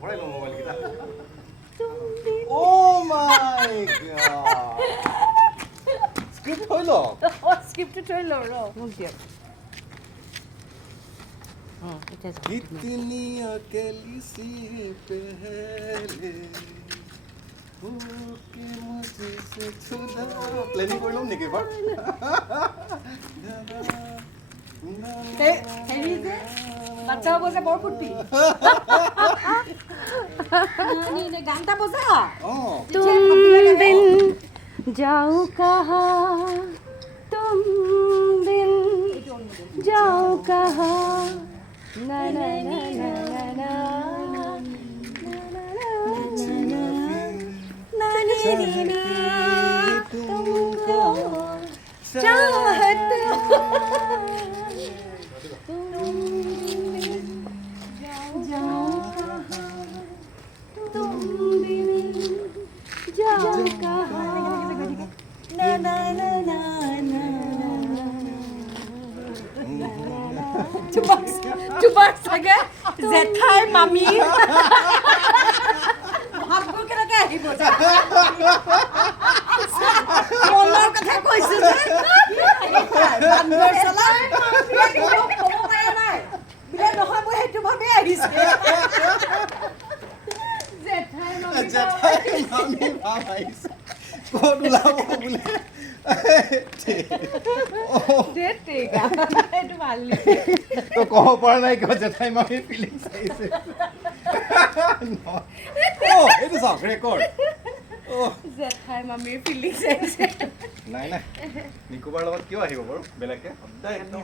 পৰাই লওঁ মোবাইল কেইটা Oh my god! Script হৈ ল স্ক্ৰিপ্ট থৈ লওঁ ৰ মোক দিয়ক इतनी अकेली सी पहले होके मुझसे छुदा प्लानिंग কৰি লম নেকি এবাৰ হেৰি যে বাচ্চা হ'ব যে বৰ ফুটবি গান এটা বজা तुम बिन जाऊं कहाँ तुम बिन जाऊं कहाँ ना ना ना ना ना ना तुमको चाहत जाऊं कहाँ तुम बिन जाऊं कहाँ ना ना ना ना ना তোমাৰ চাগে জেঠাই মামী ভাববোৰ কেনেকৈ আহিব মনৰ কথা কৈছো যে নহয় মই সেইটো ভাবেই আহিছো জেঠাই মামী ভাব আহিছে ক'ত ওলাব বোলে এইটো ভাল তো ক'ব পৰা নাই কিয় জেঠাই মামীৰ ফিলিংছ আহিছে এইটো চাওক ৰেকৰ্ড জেঠাই মামীৰ ফিলিংছ আহিছে নাই নাই নিকোবাৰ লগত কিয় আহিব বাৰু বেলেগকে সদায় একদম